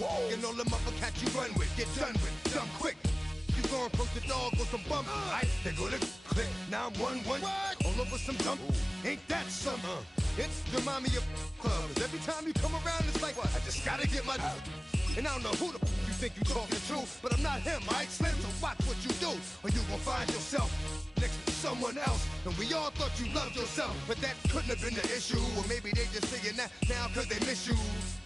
And all the motherfuckers you run with, get done with, dumb quick. You gon' approach the dog with some bump. They go to click. Now I'm 1-1. All over some dump. Ain't that something? It's remind me of clubs. Every time you come around, it's like, I just gotta get my. And I don't know who the you think you talking to, but I'm not him, right? Slim, so watch what you do, or you gon' find yourself next to someone else. And we all thought you loved yourself, but that couldn't have been the issue. Or maybe they just saying that now cause they miss you.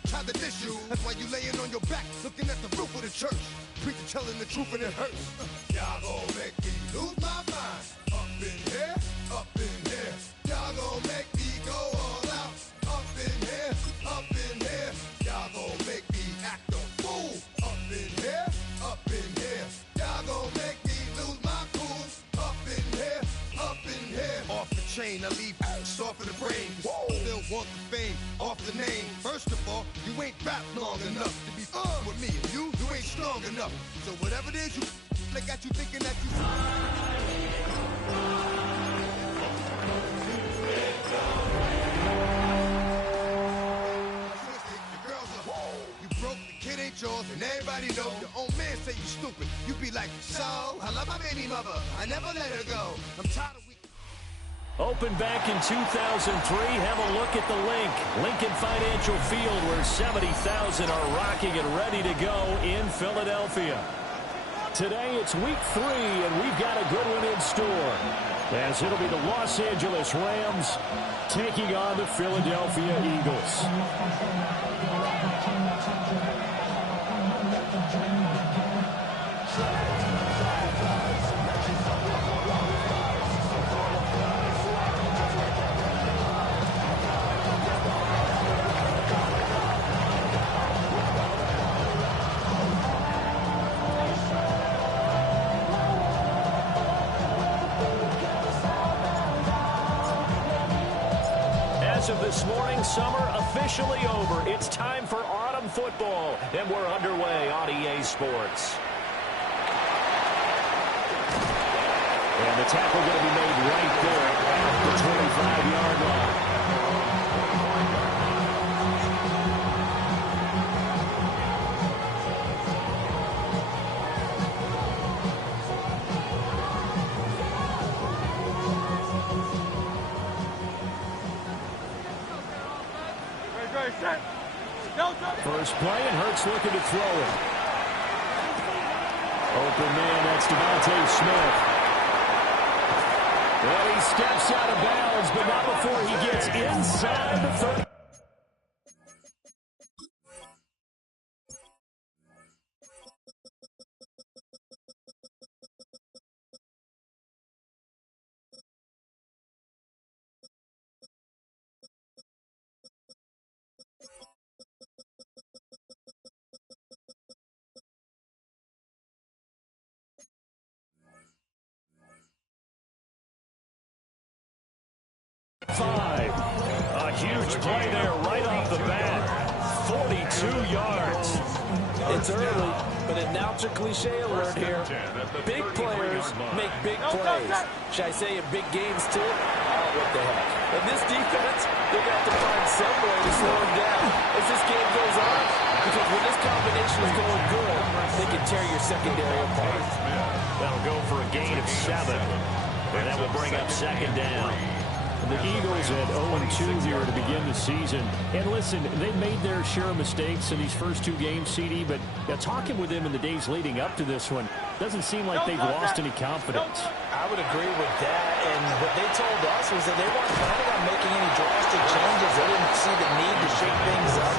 Try to diss you. That's why you laying on your back, looking at the roof of the church. Preacher telling the truth and it hurts. Y'all gon' make me lose my mind. Up in here, up in here. Y'all gon' make me go all out. Up in here, up in here. Y'all gon' make me act a fool. Up in here, up in here. Y'all gon' make me lose my cool. Up in here, up in here. Off the chain, I leave soft in the brain. Still want the fame, off the name. First of all, you ain't rap long enough to be with me. And you ain't strong enough. So whatever it is you they got you thinking that you. Yours, and everybody know your own man say you stupid. You be like, so, I love my baby mother. I never let her go. I'm tired of Opened back in 2003. Have a look at the link. Lincoln Financial Field, where 70,000 are rocking and ready to go in Philadelphia. Today it's week 3, and we've got a good one in store, as it'll be the Los Angeles Rams taking on the Philadelphia Eagles. Of this morning, summer officially over. It's time for autumn football, and we're underway on EA Sports. And the tackle going to be made right there at the 25-yard line. First play, and Hurts looking to throw it. Open man, that's Devontae Smith. Well, he steps out of bounds, but not before he gets inside the 30. A huge play there right off the bat. 42 yards. It's early, but an announcer cliche alert here. Big players make big plays. Should I say in big games too? Oh, what the heck. And this defense, they're going to have to find some way to slow them down as this game goes on. Because when this combination is going good, they can tear your secondary apart. That'll go for a gain of 7. And that will bring up second down. The Eagles at 0-2 here to begin the season. And listen, they made their share of mistakes in these first 2 games, CD, but talking with them in the days leading up to this one, doesn't seem like they've lost any confidence. I would agree with that, and what they told us was that they weren't planning on making any drastic changes. They didn't see the need to shake things up.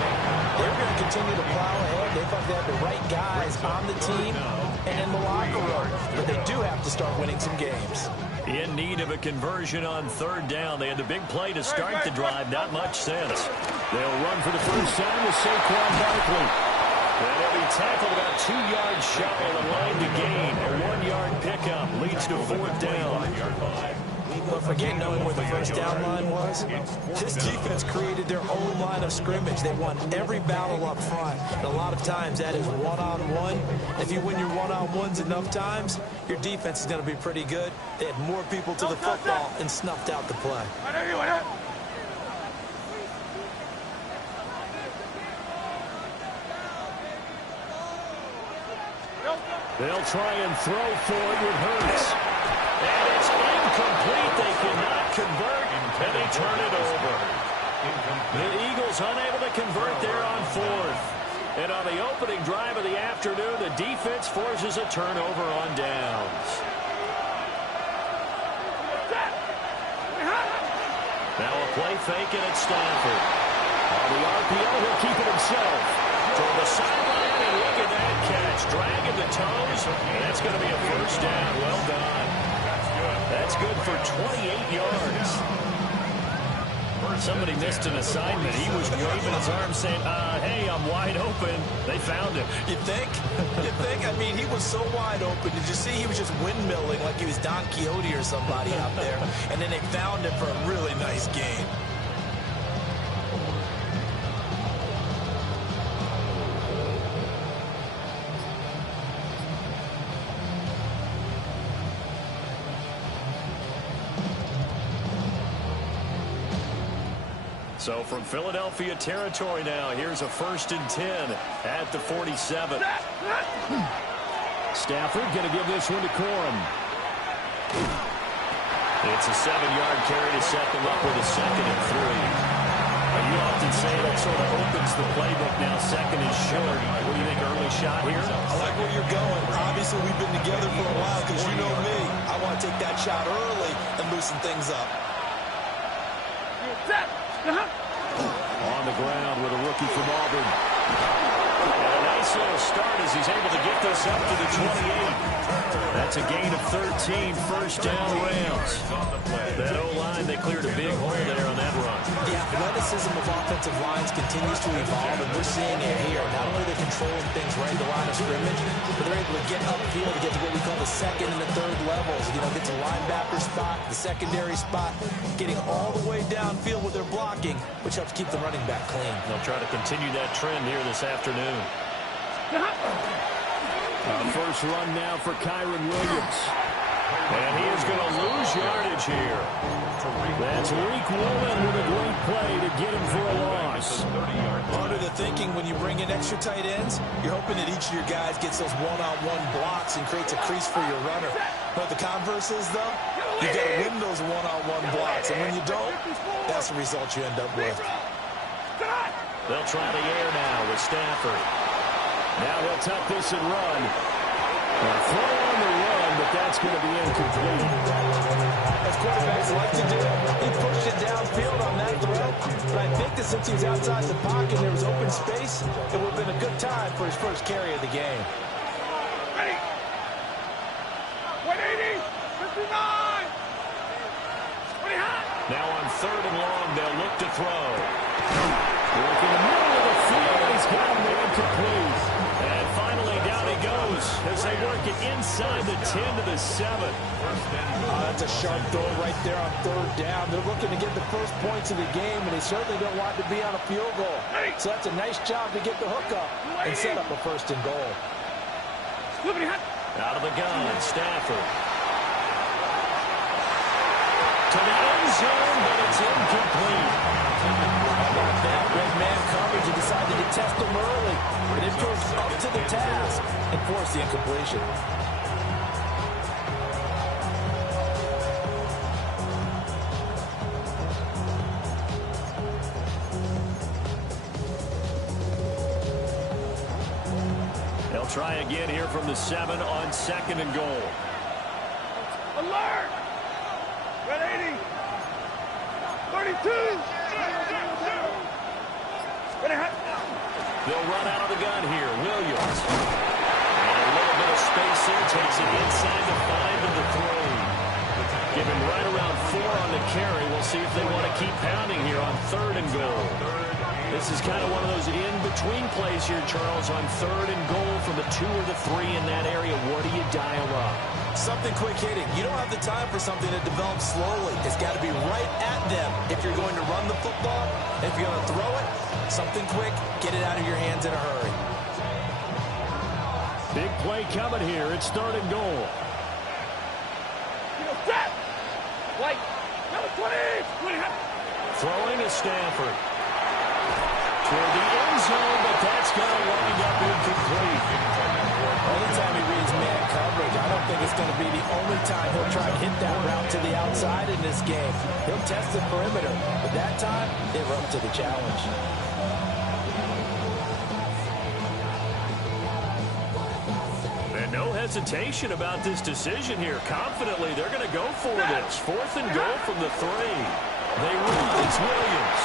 They were going to continue to plow ahead. They thought they had the right guys on the team and in the locker room, but they do have to start winning some games. In need of a conversion on third down. They had the big play to start the drive. Not much sense. They'll run for the first time with Saquon Barkley. And he'll be tackled about 2 yards shy of the line to gain. A 1-yard pickup leads to fourth down. Don't forget knowing where the first down line was. This defense created their own line of scrimmage. They won every battle up front. And a lot of times that is one-on-one. If you win your one-on-ones enough times, your defense is going to be pretty good. They had more people to the football and snuffed out the play. They'll try and throw for it with Hurts. And it's incomplete. They cannot convert, and they turn it over. The Eagles unable to convert there on fourth. And on the opening drive of the afternoon, the defense forces a turnover on downs. Now a play fake, and it's Stafford. On the RPO, he'll keep it himself. Toward the sideline, and look at that catch. Dragging the toes, and that's going to be a first down. Well done. That's good for 28 yards. Somebody missed an assignment. He was waving his arm saying, hey, I'm wide open. They found him. You think? You think? I mean, he was so wide open. Did you see he was just windmilling like he was Don Quixote or somebody out there? And then they found him for a really nice game. So from Philadelphia territory now, here's a 1st and 10 at the 47. Stafford going to give this one to Corum. It's a 7-yard carry to set them up with a 2nd and 3. You often say that sort of opens the playbook now. 2nd is short. What do you think, early shot here? I like where you're going. Obviously, we've been together for a while because you know me. I want to take that shot early and loosen things up. On the ground with a rookie from Auburn. And a nice little start as he's able to get this up to the 28. That's a gain of 13, first down Rams. That O-line, they cleared a big hole there on that run. The athleticism of offensive lines continues to evolve, and we're seeing it here. Not only are they controlling things right at the line of scrimmage, but they're able to get upfield to get to what we call the 2nd and the 3rd levels. You know, get to the linebacker spot, the secondary spot, getting all the way downfield with their blocking, which helps keep the running back clean. They'll try to continue that trend here this afternoon. First run now for Kyron Williams. And he is going to lose yardage here. That's Rick Woolen with a great play to get him for a loss. Part of the thinking when you bring in extra tight ends, you're hoping that each of your guys gets those one-on-one blocks and creates a crease for your runner. But the converse is, though, you've got to win those one-on-one blocks. And when you don't, that's the result you end up with. They'll try the air now with Stafford. Now he'll tuck this and run. Throw on the run, but that's going to be incomplete. As quarterbacks like to do, he pushed it downfield on that throw. But I think that since he was outside the pocket and there was open space, it would have been a good time for his first carry of the game. Ready. 180. 59. Now on 3rd and long, they'll look to throw. Work in the middle of the field, he's got him there incomplete. And finally, down he goes as they work it inside the 10 to the 7. That's a sharp throw right there on 3rd down. They're looking to get the first points of the game, and they certainly don't want to be on a field goal. So that's a nice job to get the hook up and set up a 1st and goal. Out of the gun, Stafford. To the end zone, but it's incomplete. How about that? Red man coverage and decided to test him early. And it goes up to the task and force the incompletion. They'll try again here from the 7 on 2nd and goal. Alert! 180. 32. They'll run out of the gun here. Williams. And a little bit of space there. Takes it inside the 5 to the 3. Give him right around 4 on the carry. We'll see if they want to keep pounding here on 3rd and goal. This is kind of one of those in-between plays here, Charles, on 3rd and goal from the 2 or the 3 in that area. What do you dial up? Something quick hitting. You don't have the time for something that develops slowly. It's got to be right at them if you're going to run the football. If you're going to throw it, something quick, get it out of your hands in a hurry. Big play coming here. It's 3rd and goal. Like, number 20. Throwing to Stafford. Toward the end zone, but that's going to wind up incomplete. Anytime you coverage. I don't think it's going to be the only time he'll try to hit that route to the outside in this game. He'll test the perimeter, but that time, they were up to the challenge. And no hesitation about this decision here. Confidently, they're going to go for this. 4th and goal from the 3. They run. It's Williams.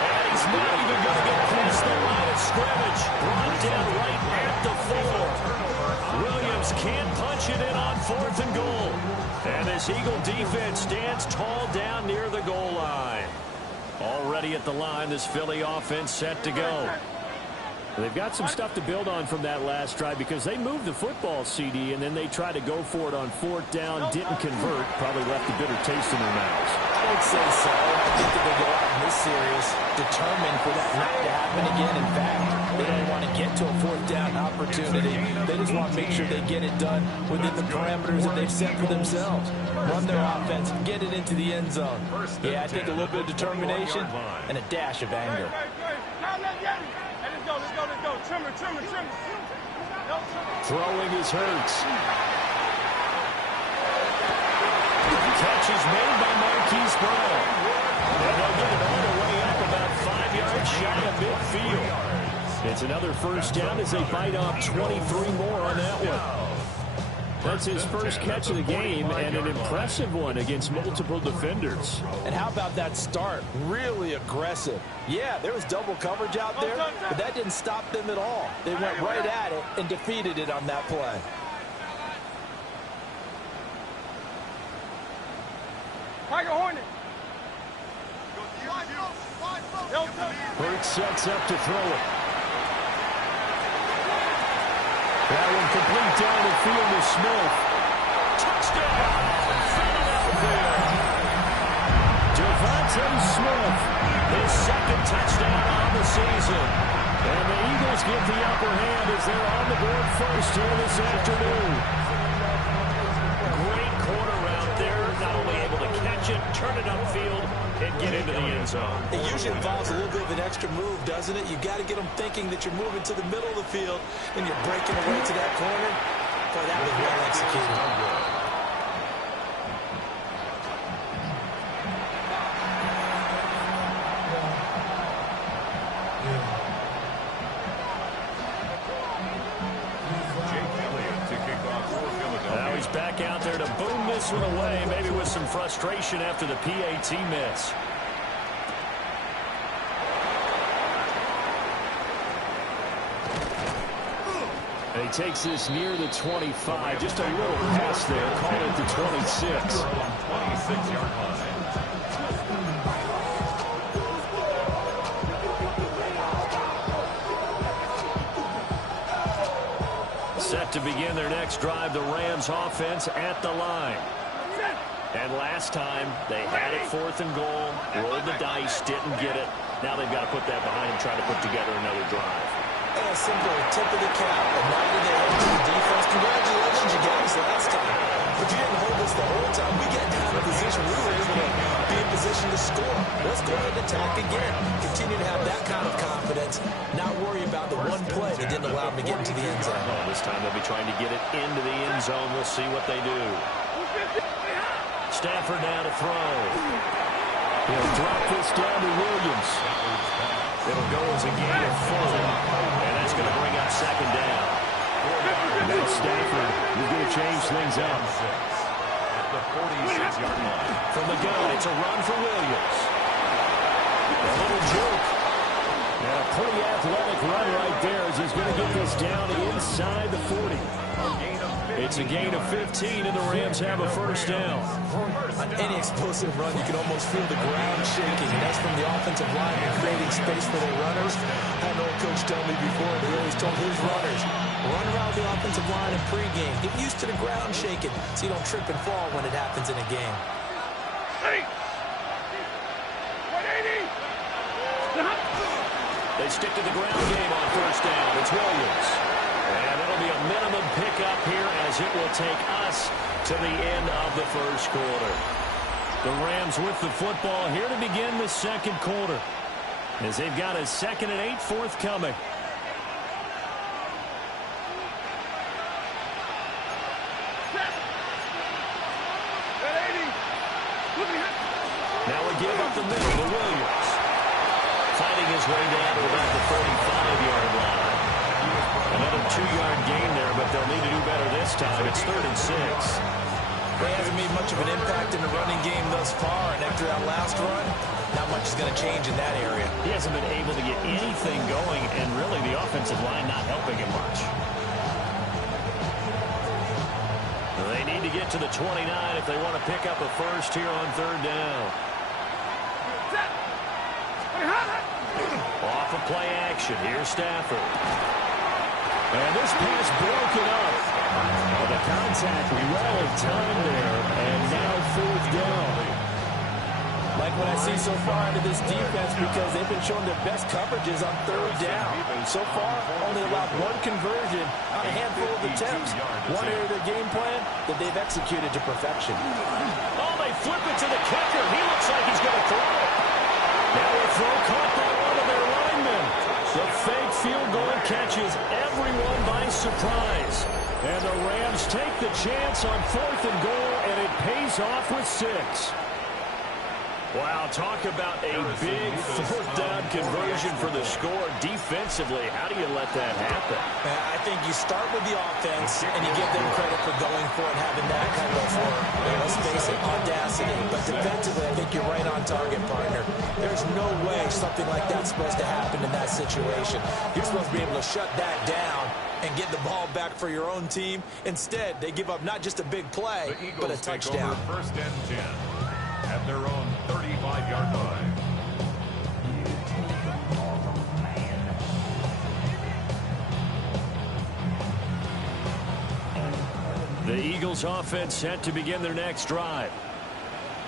And he's not even going to get past the line of scrimmage. Brought down right at the 4. Williams can't punch it in on 4th and goal. And this Eagle defense stands tall down near the goal line. Already at the line, this Philly offense set to go. They've got some stuff to build on from that last drive because they moved the football, CD, and then they tried to go for it on 4th down, didn't convert, probably left a bitter taste in their mouths. I'd say so. I think that they go out in this series determined for that not to happen again. In fact, they don't want to get to a 4th down opportunity. They just want to make sure they get it done within the parameters that they've set for themselves. Run their offense, get it into the end zone. Yeah, I think a little bit of determination and a dash of anger. Let's go. Trimmer. Throwing is Hurts. Catch is made by Marquise Brown. And they'll get it all the way up about 5 yards shy of midfield. It's another 1st down as they bite off 23 more on that one. That's his first catch of the game, and an impressive one against multiple defenders. And how about that start? Really aggressive. Yeah, there was double coverage out there, but that didn't stop them at all. They went right at it and defeated it on that play. Tiger Hornet. Hurts sets up to throw it. That one complete down the field to Smith. Touchdown! Philadelphia! Devontae Smith, his 2nd touchdown on the season. And the Eagles get the upper hand as they're on the board first here this afternoon. Great corner route there. Not only able to catch it, turn it upfield, and get into the end zone. It usually involves a little bit of an extra move, doesn't it? You've got to get them thinking that you're moving to the middle of the field and you're breaking away to that corner. Boy, that was well executed. Now he's back out there to boom this one away, maybe with some frustration after the PAT miss. And he takes this near the 25. Just a little pass there. Call it the 26. 26-yard line. Set to begin their next drive, the Rams offense at the line. And last time, they had it 4th and goal, rolled the dice, didn't get it. Now they've got to put that behind them, try to put together another drive. And a simple tip of the cap, a nod of the head to the defense. Congratulations, you got us last time. But you didn't hold us the whole time. We get down in position. We were able to be in position to score. Let's go ahead and attack again. Continue to have that kind of confidence. Not worry about the one play that didn't allow them to get into the end zone. This time they'll be trying to get it into the end zone. We'll see what they do. Stafford now to throw. He'll drop this down to Williams. It'll go as a gain of 4. And that's going to bring up 2nd down. Now Stafford is going to change things up. At the 46-yard line. From the gun, it's a run for Williams. A little juke. And a pretty athletic run right there as he's going to get this down inside the 40. It's a gain of 15, and the Rams have a 1st down. On any explosive run, you can almost feel the ground shaking, and that's from the offensive line and creating space for their runners. I had an old coach tell me before, he always told his runners, run around the offensive line in pregame. Get used to the ground shaking so you don't trip and fall when it happens in a game. They stick to the ground game on 1st down. It's Williams. And it'll be a minimum pickup here as it will take us to the end of the 1st quarter. The Rams with the football here to begin the 2nd quarter as they've got a 2nd and 8 forthcoming. way down to about the 35-yard line. Another 2-yard gain there, but they'll need to do better this time. It's 3rd and 6. He hasn't made much of an impact in the running game thus far, and after that last run, not much is going to change in that area. He hasn't been able to get anything going, and really the offensive line not helping him much. They need to get to the 29 if they want to pick up a first here on 3rd down. Off of play action. Here's Stafford. And this pass broken up. Well, the contact well timed there, and now 4th down. Like what I see so far out of this defense, because they've been showing their best coverages on 3rd down. So far, only allowed 1 conversion on a handful of attempts. One area of their game plan that they've executed to perfection. Oh, they flip it to the kicker. He looks like he's going to throw it. Now a throw caught by one of their linemen. The fake field goal catches everyone by surprise. And the Rams take the chance on 4th and goal, and it pays off with 6. Wow, talk about a big 4th down conversion for the score. Defensively, how do you let that happen? I think you start with the offense, and you give them credit for going for it, having that kind of, let's face it, audacity. But defensively, I think you're right on target, partner. There's no way something like that's supposed to happen in that situation. You're supposed to be able to shut that down and get the ball back for your own team. Instead, they give up not just a big play, but a touchdown. 1st and 10 at their own 35-yard line. The Eagles offense set to begin their next drive.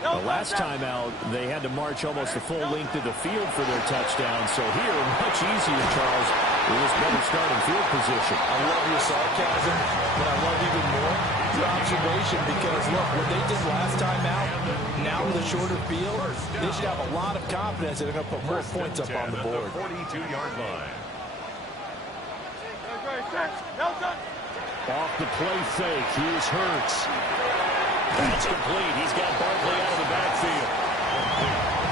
The last time out, they had to march almost the full length of the field for their touchdown. So here, much easier, Charles, with this better starting field position. I love your sarcasm, but I love even more your observation, because, look, what they did last time out, now with a shorter field, they should have a lot of confidence that they're going to put more points up on the board. 42-yard line. Off the play fake, here's Hurts. That's complete. He's got Barkley out of the backfield.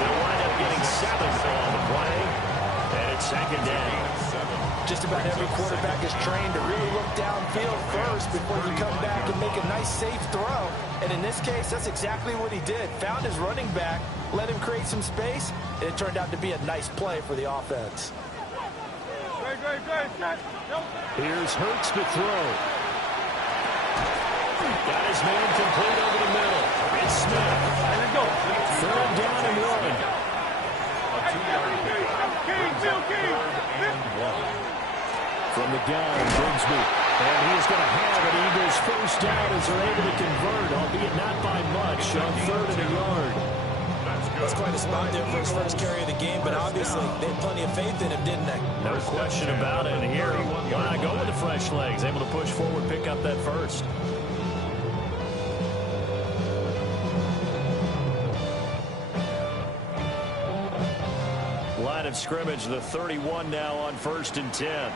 They'll wind up getting 7 on the play, and it's 2nd down. Just about every quarterback is trained to really look downfield first before you come back and make a nice, safe throw. And in this case, that's exactly what he did. Found his running back, let him create some space, and it turned out to be a nice play for the offense. Here's Hurts to throw. Got his man complete over the middle. It's Smith. 3rd down and 1. From the gun, Brigsby. And he is going to have an Eagles 1st down as they're able to convert, albeit not by much, on 3rd and a yard. That's quite a spot there for his first carry of the game, but obviously they had plenty of faith in him, didn't they? No question about it. And here, why not go with the fresh legs? Able to push forward, pick up that first. Line of scrimmage, the 31 now on 1st and 10.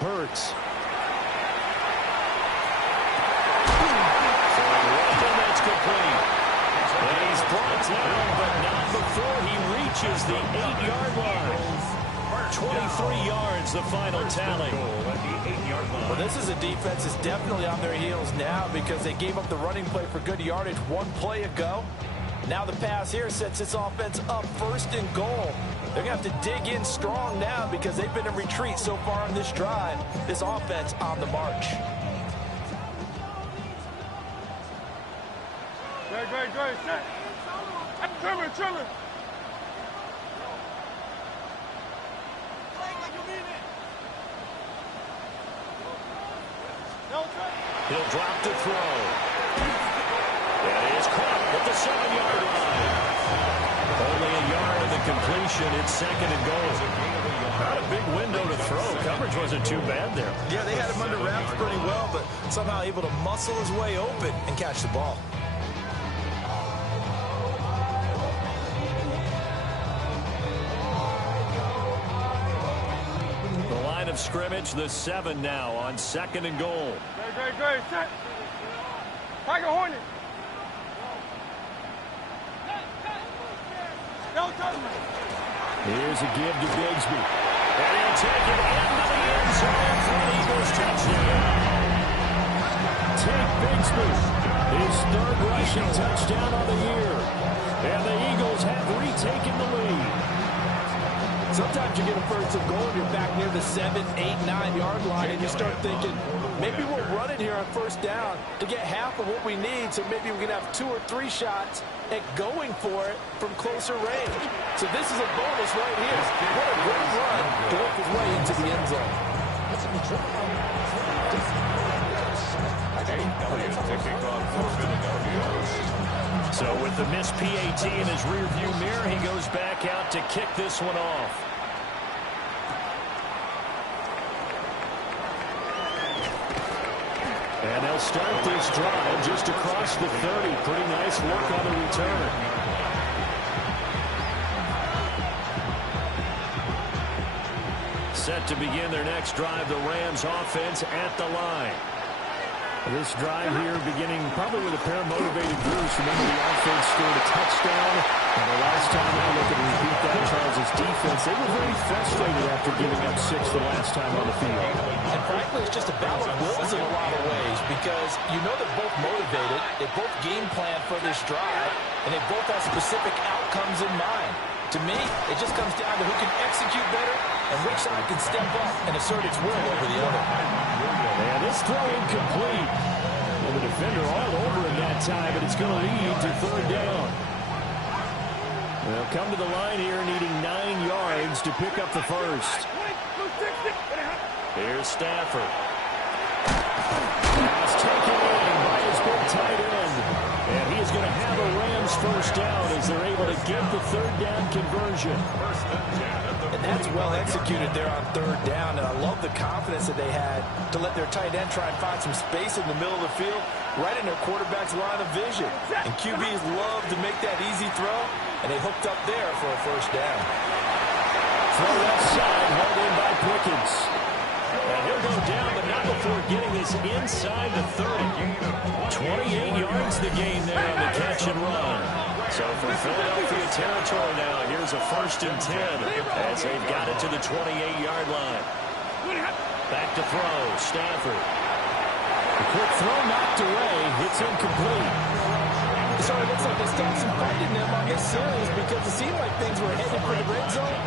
Hurts. That's complete. And he's brought down, but not before he reaches the 8-yard line. 23 yards, the final tally. Well, this is a defense that's definitely on their heels now, because they gave up the running play for good yardage 1 play ago. Now the pass here sets this offense up 1st and goal. They're going to have to dig in strong now, because they've been in retreat so far on this drive. This offense on the march. Great, set. Trimmer. He'll drop to throw. That is caught at the 7-yard line. Only a yard of the completion. It's 2nd and goal. Not a big window to throw. Coverage wasn't too bad there. Yeah, they had him under wraps pretty well, but somehow able to muscle his way open and catch the ball. The line of scrimmage, the 7 now on 2nd and goal. Great, set. Tiger Hornet. Here's a give to Bigsby. And he'll take it into the end zone for an Eagles touchdown. Take Bigsby, his third rushing touchdown on the year. And the Eagles have retaken the lead. Sometimes you get a first and goal and you're back near the 7, 8, 9-yard line, and you start thinking, maybe we'll run it here on first down to get half of what we need, so maybe we can have 2 or 3 shots at going for it from closer range. So this is a bonus right here. What a great run to work his way into the end zone. So with the missed PAT in his rearview mirror, he goes back out to kick this one off. And they'll start this drive just across the 30. Pretty nice work on the return. Set to begin their next drive, the Rams offense at the line. This drive here beginning probably with a pair of motivated Bruce. Remember, the offense scored a touchdown. And the last time I look at repeat that, Charles' defense, they were very frustrated after giving up 6 the last time on the field. And frankly, it's just a battle of wills in a lot of ways, because you know they're both motivated, they both game plan for this drive, and they both have specific outcomes in mind. To me, it just comes down to who can execute better and which side can step up and assert its will over the other. And this throw incomplete. And the defender all over him that time, but it's going to lead to third down. They'll come to the line here needing 9 yards to pick up the first. Here's Stafford. Pass taken in by his big tight end. And he is going to have a Rams first down as they're able to get the third down conversion. And that's well executed there on third down. And I love the confidence that they had to let their tight end try and find some space in the middle of the field, right in their quarterback's line of vision. And QBs love to make that easy throw, and they hooked up there for a first down. Throw left side, held in by Pickens. And he'll go down, but not before getting this inside the 30. 28 yards the gain there on the catch and run. So from Philadelphia territory now, here's a 1st and 10 as they've got it to the 28-yard line. Back to throw, Stafford. The quick throw knocked away, it's incomplete. So it looks like they stopped some fight in them on this series because it seemed like things were headed for the red zone.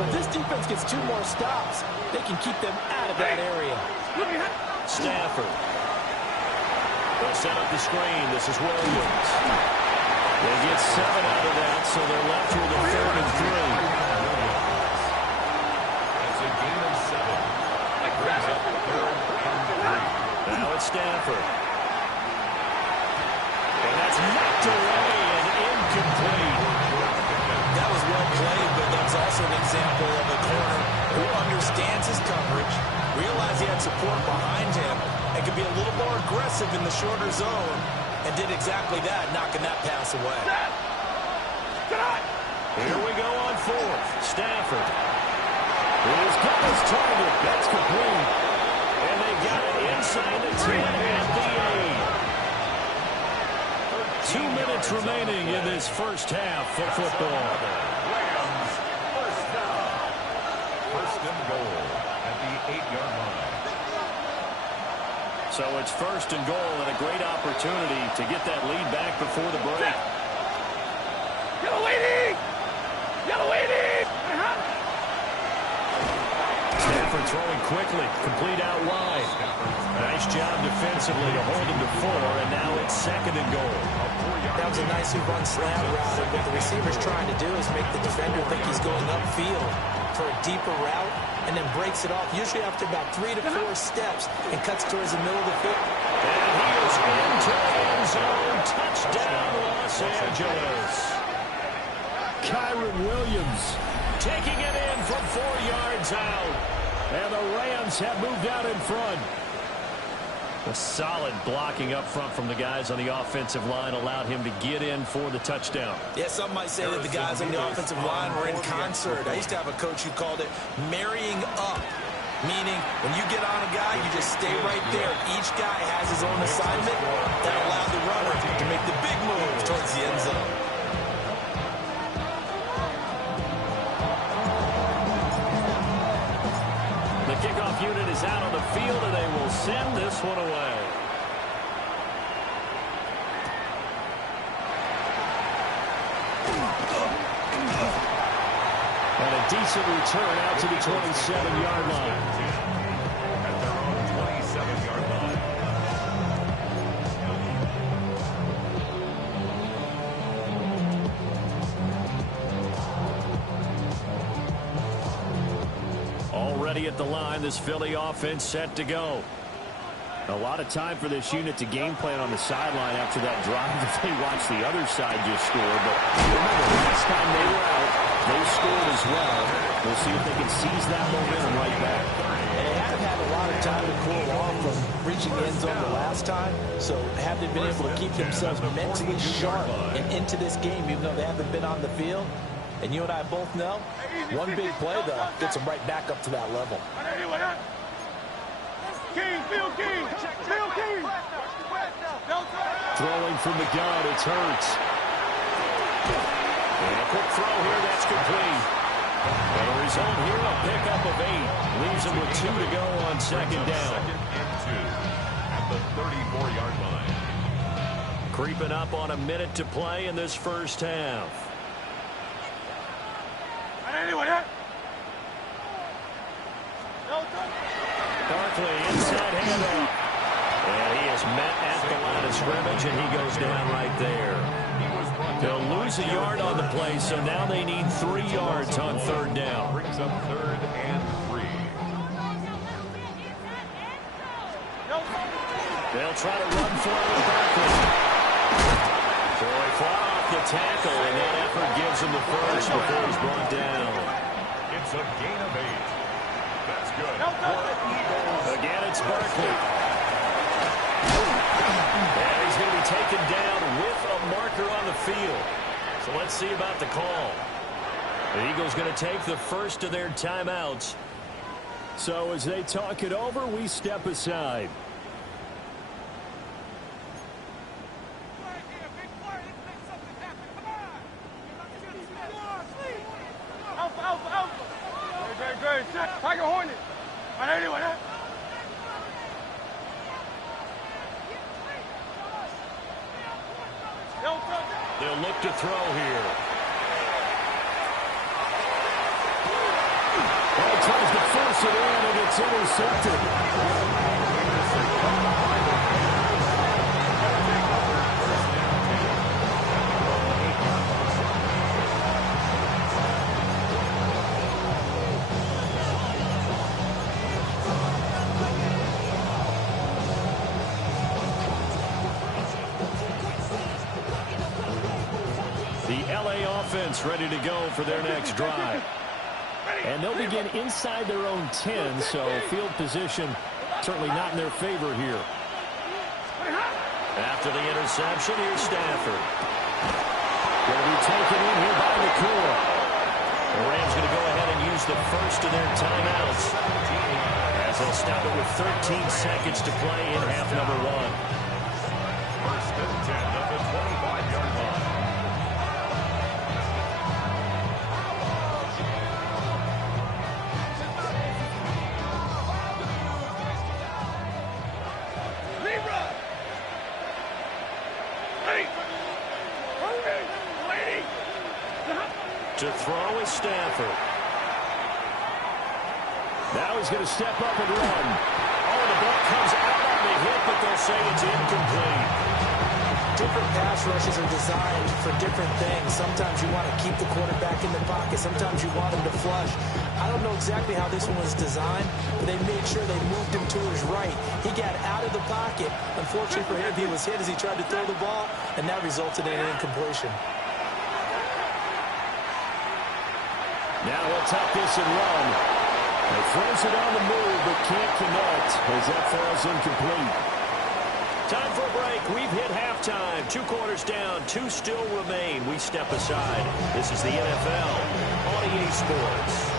But this defense gets 2 more stops. They can keep them out of that area. Stafford. They'll set up the screen. This is Williams. They get 7 out of that, so they're left with a 3rd and 3. That's a gain of 7. That brings up 3rd and 3. Now it's Stafford. And that's knocked away and incomplete. That was well played, but that's also an example of a corner who understands his coverage, realized he had support behind him, and could be a little more aggressive in the shorter zone, and did exactly that, knocking that pass away. Here we go on 4th. Stafford. He's got his target. That's complete. And they got it inside the 10 at the 8. 2 minutes remaining in this first half of football. Rams, first down. 1st and goal at the 8-yard line. So it's 1st and goal and a great opportunity to get that lead back before the break. Yellow leading! Yellow leading! Stafford throwing quickly, complete out wide. Nice job defensively to hold him to 4, and now it's 2nd and goal. That was a nicely run slant route, and what the receiver's trying to do is make the defender think he's going upfield for a deeper route, and then breaks it off, usually after about 3 to 4 steps, and cuts towards the middle of the field. And he is into the end zone. Touchdown, Los Angeles. Kyron Williams taking it in from 4 yards out. And the Rams have moved out in front. A solid blocking up front from the guys on the offensive line allowed him to get in for the touchdown. Yeah, some might say that the guys on the offensive line were in concert. I used to have a coach who called it marrying up, meaning when you get on a guy, you just stay right there. Each guy has his own assignment that allowed the runner to make the big move towards the end zone. Kickoff unit is out on the field, and they will send this one away. And a decent return out to the 27-yard line. At their own 27-yard line. Already at the line, this Philly offense set to go. A lot of time for this unit to game plan on the sideline after that drive that they watched the other side just score. But remember, last time they were out, they scored as well. We'll see if they can seize that momentum right back. And they haven't had a lot of time to cool off from reaching the end zone the last time. So have they been able to keep themselves mentally sharp and into this game, even though they haven't been on the field? And you and I both know, one big play, though, gets them right back up to that level. Throwing from the gun, it's Hurts. And a quick throw here, that's complete. And a result here, a pickup of 8. Leaves them with 2 to go on second down. Second and 2 at the 34-yard line. Creeping up on a minute to play in this first half. Barkley inside handoff. And he is met at the line of scrimmage, and he goes down right there. They'll lose a yard on the play, so now they need 3 yards on third down. Brings up 3rd and 3. They'll try to run for it with Barkley. So he fought off the tackle, and that effort gives him the first before he's brought down. It's a gain of 8. That's good. Again, it's Barkley. And he's going to be taken down with a marker on the field. So let's see about the call. The Eagles going to take the first of their timeouts. So as they talk it over, we step aside. Tiger Hornet. They'll look to throw here. Well, he tries to force it in, and it's intercepted. Offense ready to go for their next drive. And they'll begin inside their own 10, so field position certainly not in their favor here. After the interception, here's Stafford. Going to be taken in here by McCool. The Rams going to go ahead and use the first of their timeouts, as they'll stop it with 13 seconds to play in half number 1. First and 10 at the 25-yard line. To throw is Stafford. Now he's going to step up and run. Oh, the ball comes out on the hit, but they'll say it's incomplete. Different pass rushes are designed for different things. Sometimes you want to keep the quarterback in the pocket. Sometimes you want him to flush. I don't know exactly how this one was designed, but they made sure they moved him to his right. He got out of the pocket. Unfortunately for him, he was hit as he tried to throw the ball, and that resulted in an incompletion. Now he'll tuck this and run. He throws it on the move, but can't connect as that falls incomplete. Time for a break. We've hit halftime. 2 quarters down, 2 still remain. We step aside. This is the NFL on EA Sports.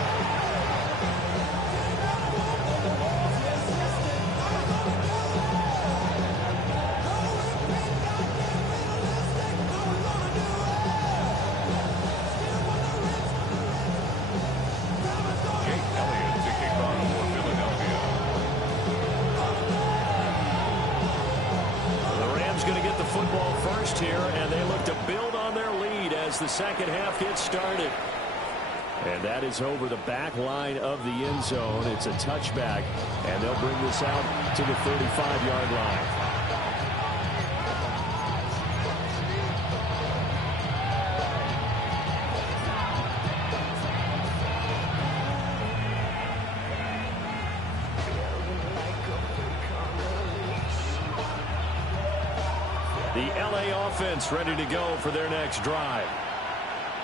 first here, and they look to build on their lead as the second half gets started. And that is over the back line of the end zone. It's a touchback, and they'll bring this out to the 35-yard line. The LA offense ready to go for their next drive.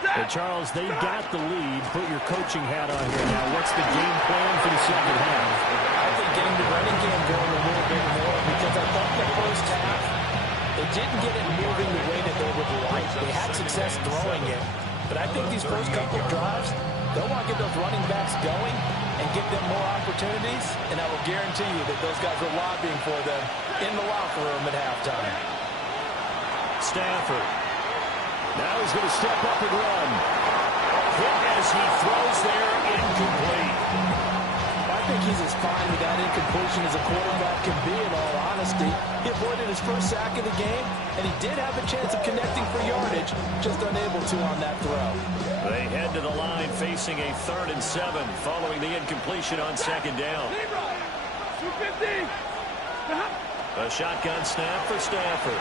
And Charles, they got the lead. Put your coaching hat on here now. What's the game plan for the second half? I think getting the running game going a little bit more, because I thought the first half they didn't get it moving the way that they would like. They had success throwing it, but I think these first couple of drives, they'll want to get those running backs going and give them more opportunities, and I will guarantee you that those guys are lobbying for them in the locker room at halftime. Stafford. Now he's going to step up and run. Hit as he throws there, incomplete. I think he's as fine with that incompletion as a quarterback can be, in all honesty. He avoided his first sack of the game, and he did have a chance of connecting for yardage, just unable to on that throw. They head to the line facing a 3rd and 7 following the incompletion on second down. 250. A shotgun snap for Stafford.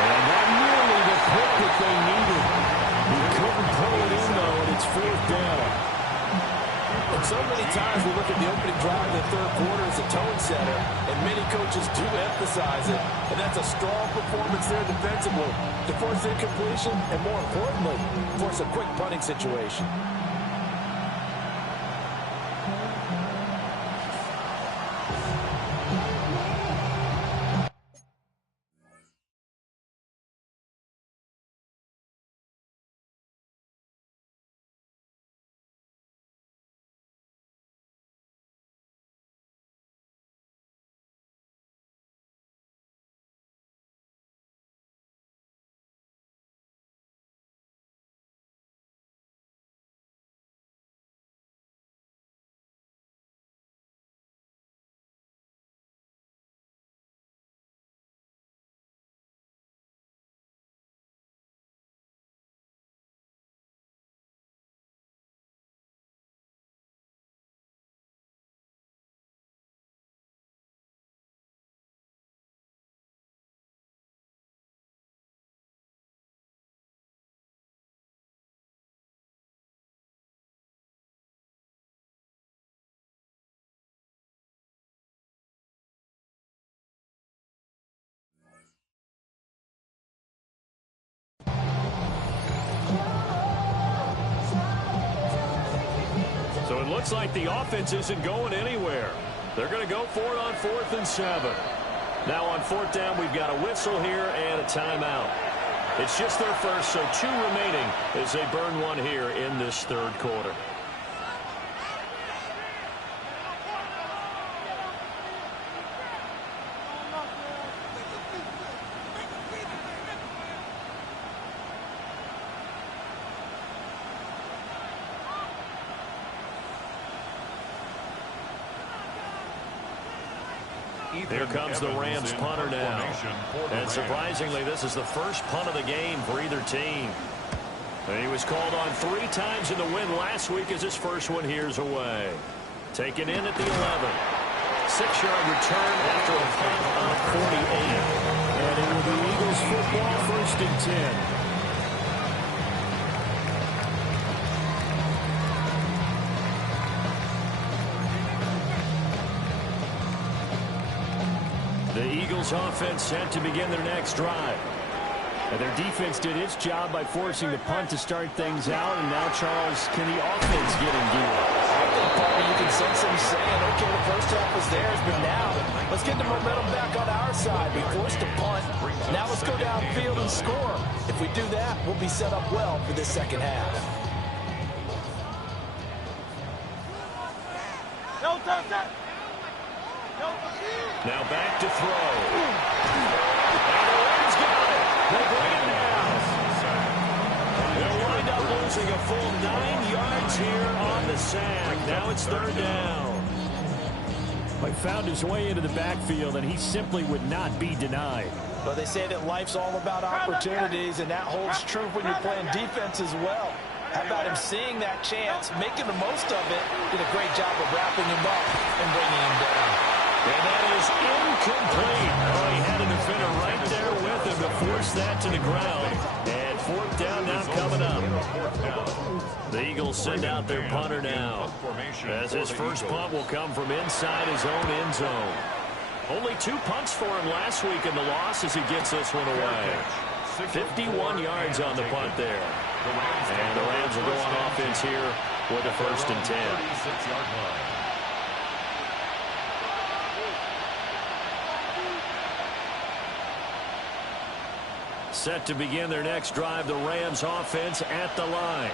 And not nearly the pick that they needed. He couldn't pull it in, though, and it's 4th down. And so many times we look at the opening drive in the third quarter as a tone setter, and many coaches do emphasize it. And that's a strong performance there defensively to force incompletion and, more importantly, force a quick punting situation. So it looks like the offense isn't going anywhere. They're going to go for it on 4th and 7. Now on 4th down, we've got a whistle here and a timeout. It's just their first, so 2 remaining as they burn one here in this third quarter. Here comes the Rams punter now. And surprisingly, this is the first punt of the game for either team. And he was called on 3 times in the win last week as his first one here's away. Taken in at the 11. 6-yard return after a punt of 48. And it will be Eagles football, 1st and 10. The Eagles offense set to begin their next drive. And their defense did its job by forcing the punt to start things out. And now, Charles, can the offense get in gear? I think, Bobby, you can sense them saying, okay, the first half was theirs, but now let's get the momentum back on our side. We forced a punt. Now let's go downfield and score. If we do that, we'll be set up well for this second half. Now back to throw. And the Rams got it. They bring it down. They'll wind up losing a full 9 yards here on the sack. Now it's 3rd down. He found his way into the backfield, and he simply would not be denied. But they say that life's all about opportunities, and that holds true when you're playing defense as well. How about him seeing that chance, making the most of it, did a great job of wrapping him up and bringing him down. And that is incomplete. Oh, he had a defender right there with him to force that to the ground. And fourth down now coming up. The Eagles send out their punter now, as his first punt will come from inside his own end zone. Only 2 punts for him last week in the loss as he gets this one away. 51 yards on the punt there. And the Rams will go on offense here with a 1st and 10. Set to begin their next drive, the Rams offense at the line.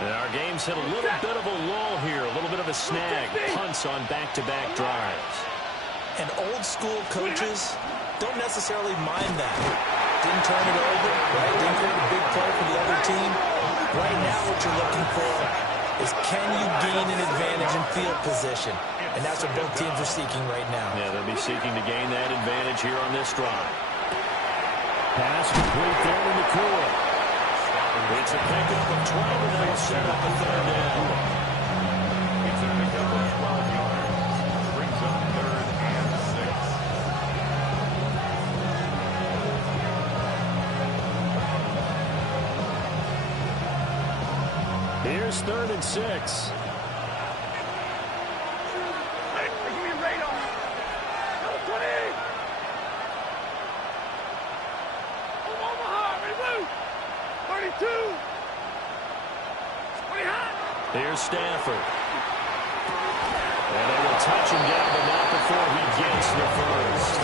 And our game's hit a little bit of a lull here, a little bit of a snag. Punts on back-to-back drives. And old-school coaches don't necessarily mind that. Didn't turn it over, right? Didn't create a big play for the other team. Right now what you're looking for is can you gain an advantage in field position? And that's what both teams are seeking right now. Yeah, they'll be seeking to gain that advantage here on this drive. Pass complete there in the core. It's a pickup of 12, and they'll set up a 3rd down. It's a pickup of 12 yards. Brings up 3rd and 6. Here's 3rd and 6. Here's Stafford. And they will touch him down, but not before he gets the first.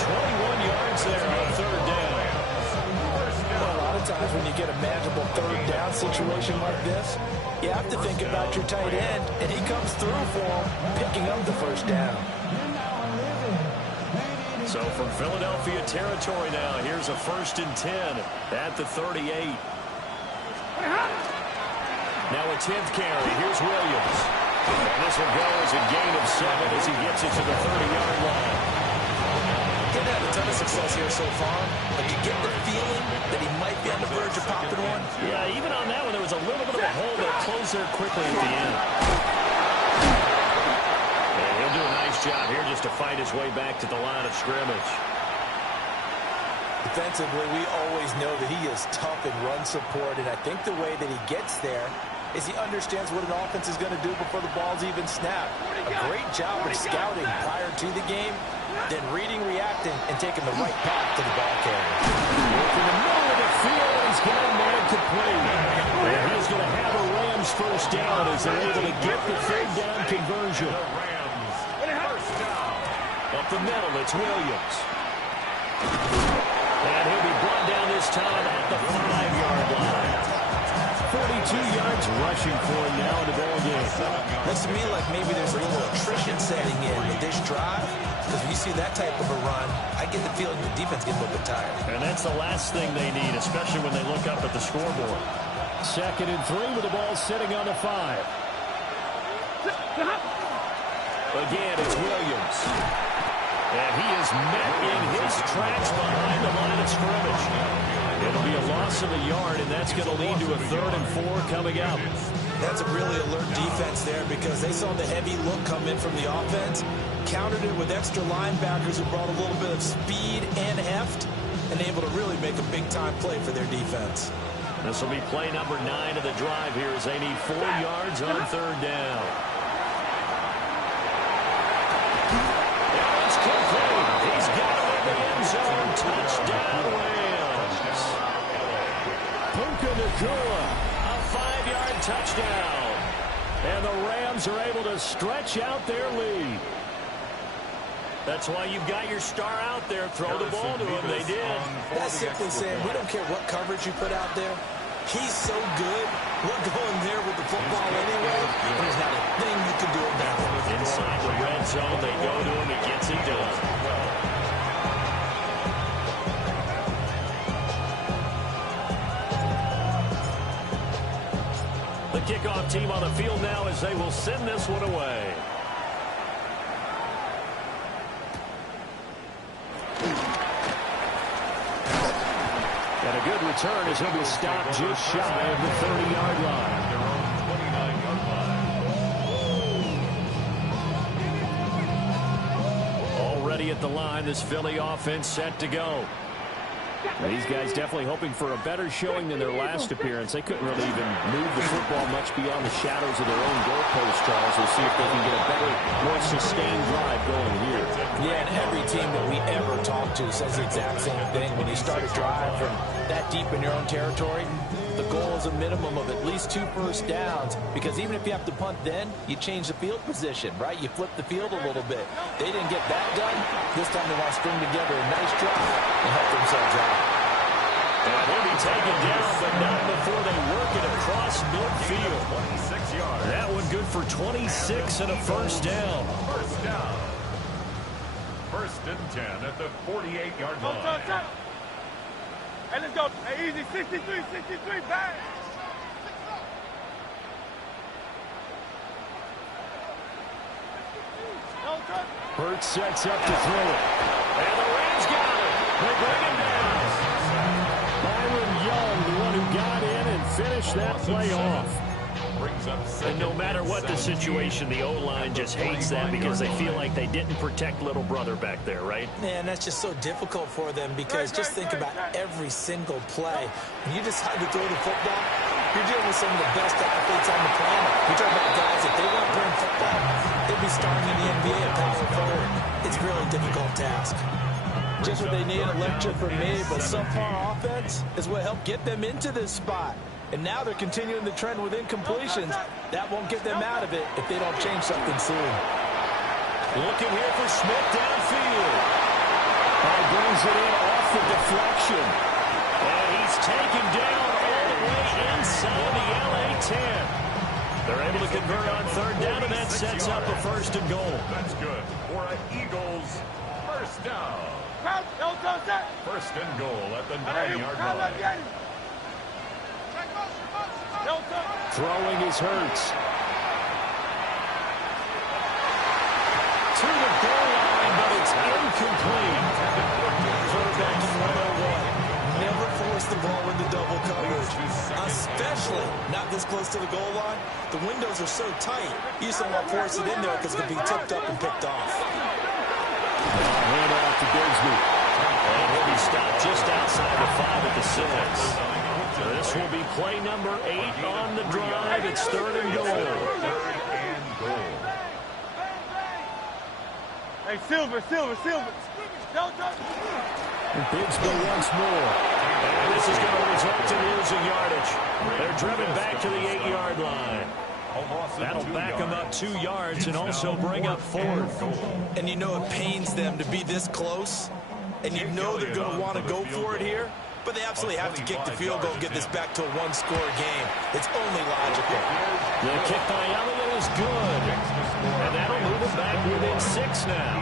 21 yards there on 3rd down. Well, a lot of times when you get a manageable 3rd down situation like this, you have to think about your tight end, and he comes through for him, picking up the 1st down. So from Philadelphia territory now, here's a 1st and 10 at the 38. Now a 10th carry. Here's Williams. And this will go as a gain of 7 as he gets it to the 30-yard line. Didn't have a ton of success here so far, but you get the feeling that he might be on the verge of popping one. Yeah, even on that one, there was a little bit of a hole that closed there quickly at the end. And he'll do a nice job here just to fight his way back to the line of scrimmage. Defensively, we always know that he is tough in run support, and I think the way that he gets there is he understands what an offense is going to do before the ball's even snapped. A great job of scouting prior to the game, then reading, reacting, and taking the right path to the ball carrier. In the middle of the field, he's got a man complete. And he's going to have a Rams 1st down as they're able to get the 3rd down conversion. Up the middle, it's Williams. And he'll be brought down this time at the 5-yard line. 42 yards rushing for him now in the ball game. Looks to me like maybe there's a little attrition setting in with this drive, because when you see that type of a run, I get the feeling the defense gets a little bit tired. And that's the last thing they need, especially when they look up at the scoreboard. 2nd and 3 with the ball sitting on the 5. Again, it's Williams. And he is met in his tracks behind the line of scrimmage. It'll be a loss of a yard, and that's going to lead to a 3rd and 4 coming up. That's a really alert defense there because they saw the heavy look come in from the offense, countered it with extra linebackers who brought a little bit of speed and heft, and able to really make a big-time play for their defense. This will be play number 9 of the drive here as they need 4 yards on 3rd down. It's complete. He's got it in the end zone. Touchdown, Rams. Puka Nacua, a 5-yard touchdown. And the Rams are able to stretch out their lead. That's why you've got your star out there. Throw the ball to him. They did. That's simply saying we don't care what coverage you put out there. He's so good. We're going there with the football anyway. And there's not a thing you can do about it. Inside the red zone, they go to him. He gets it done. The kickoff team on the field now as they will send this one away. And a good return as he'll be stopped just shy of the 30-yard line. Their own 29-yard line. Already at the line, this Philly offense set to go. And these guys definitely hoping for a better showing than their last appearance. They couldn't really even move the football much beyond the shadows of their own goalpost, Charles. We'll see if they can get a better, more sustained drive going here. Yeah, and every team that we ever talk to says the exact same thing. When you start a drive from that deep in your own territory, the goal is a minimum of at least 2 first downs, because even if you have to punt then, you change the field position, right? You flip the field a little bit. They didn't get that done. This time they want to string together a nice drive and help themselves out. And he'll be taken down, but not before they work it across midfield. 26 yards. That one good for 26 and a first down. First down. First and 10 at the 48-yard line. Hey, let's go. Hey, easy. 63, bang. Hurts sets up to throw it. And the Rams got it. They bring him down. Byron Young, the one who got in and finished that play off. And no matter what the situation, the O-line just hates that because they feel like they didn't protect little brother back there, right? Man, that's just so difficult for them, because just think about every single play. When you decide to throw the football, you're dealing with some of the best athletes on the planet. You're talking about guys, if they weren't playing football, they'd be starting in the NBA at power forward. It's a really difficult task. Just what they need, a lecture from me, but subpar offense is what helped get them into this spot. And now they're continuing the trend with incompletions. That won't get them out of it if they don't change something soon. Looking here for Smith downfield. And brings it in off the deflection. And he's taken down all the way inside the LA 10. They're able to convert on third down, and that sets up a first and goal. That's good for an Eagles first down. First and goal at the 9-yard line. Throwing is Hurts. To the goal line, but it's incomplete. Quarterback in 101. Never force the ball into double coverage, especially not this close to the goal line. The windows are so tight, you just don't want to force it in there because it can be tipped up and picked off. Hand off to Bigsby. And he'll be stopped just outside the 5 at the 6. This will be play number 8 on the drive. It's third and goal. Hey, Silver. Bigsby once more. And this is going to result in losing yardage. They're driven back to the 8-yard line. That'll back them up 2 yards and also bring up 4th. And you know it pains them to be this close, and you know they're going to want to go for it here. But they absolutely have to kick the field goal and get this back to a one-score game. It's only logical. The kick by Elliott is good. And that'll move it back within 6 now.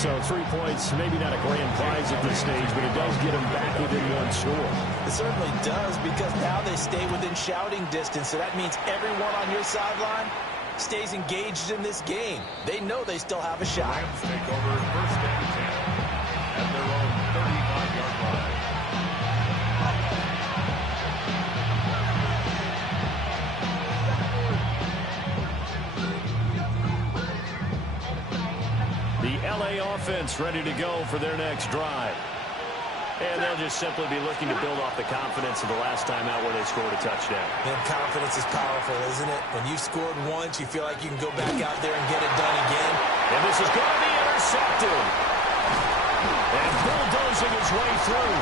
So 3 points, maybe not a grand prize at this stage, but it does get them back within 1 score. It certainly does, because now they stay within shouting distance. So that means everyone on your sideline stays engaged in this game. They know they still have a shot. Rams take over first and 10 at their own 35-yard line. The LA offense ready to go for their next drive. And they'll just simply be looking to build off the confidence of the last time out where they scored a touchdown. And confidence is powerful, isn't it? When you've scored once, you feel like you can go back out there and get it done again. And this is going to be intercepted. And bulldozing his way through.